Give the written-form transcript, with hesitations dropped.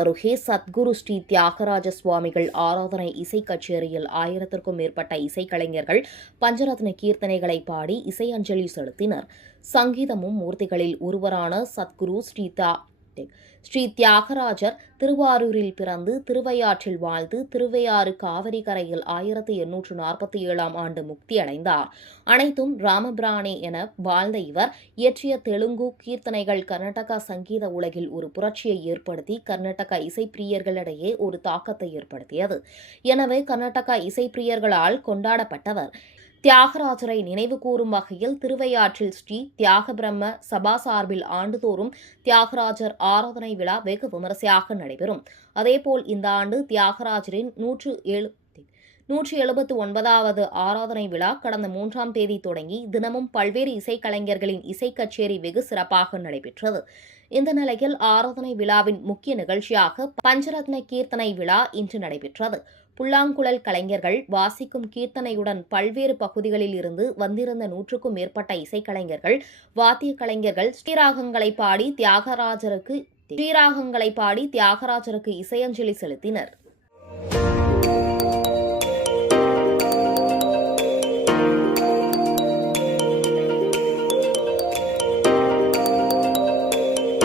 அருகே சத்குரு ஸ்ரீ தியாகராஜ சுவாமிகள் ஆராதனை இசை கச்சேரியில் 1000க்கும் மேற்பட்ட இசைக்கலைஞர்கள் பஞ்சரத்ன கீர்த்தனைகளை பாடி இசை அஞ்சலி செலுத்தினர். சங்கீதமும் மூர்த்திகளில் ஒருவரான சத்குரு ஸ்ரீ தியாகராஜர் திருவாரூரில் பிறந்து திருவையாற்றில் வாழ்ந்து திருவையாறு காவிரி கரையில் 1847ஆம் ஆண்டு முக்தியடைந்தார். அனைத்தும் ராமபிரானே என வாழ்ந்த இவர் இயற்றிய தெலுங்கு கீர்த்தனைகள் கர்நாடக சங்கீத உலகில் ஒரு புரட்சியை ஏற்படுத்தி கர்நாடக இசைப்பிரியர்களிடையே ஒரு தாக்கத்தை ஏற்படுத்தியது. எனவே கர்நாடக இசைப்பிரியர்களால் கொண்டாடப்பட்டவர். தியாகராஜரை நினைவு கூறும் வகையில் திருவையாற்றில் ஸ்ரீ தியாக பிரம்ம சபா சார்பில் ஆண்டுதோறும் தியாகராஜர் ஆராதனை விழா வெகு விமரிசையாக நடைபெறும். அதேபோல் இந்த ஆண்டு தியாகராஜரின் 179வது ஆராதனை விழா கடந்த 3ஆம் தேதி தொடங்கி தினமும் பல்வேறு இசைக்கலைஞர்களின் இசை கச்சேரி வெகு சிறப்பாக நடைபெற்றது. இந்த நிலையில் ஆராதனை விழாவின் முக்கிய நிகழ்ச்சியாக பஞ்சரத்ன கீர்த்தனை விழா இன்று நடைபெற்றது. புல்லாங்குழல் கலைஞர்கள் வாசிக்கும் கீர்த்தனையுடன் பல்வேறு பகுதிகளில் இருந்து வந்திருந்த 100க்கும் மேற்பட்ட இசைக்கலைஞர்கள் வாத்திய கலைஞர்கள் ஸ்ரீராகங்களை பாடி தியாகராஜருக்கு இசையஞ்சலி செலுத்தினர்.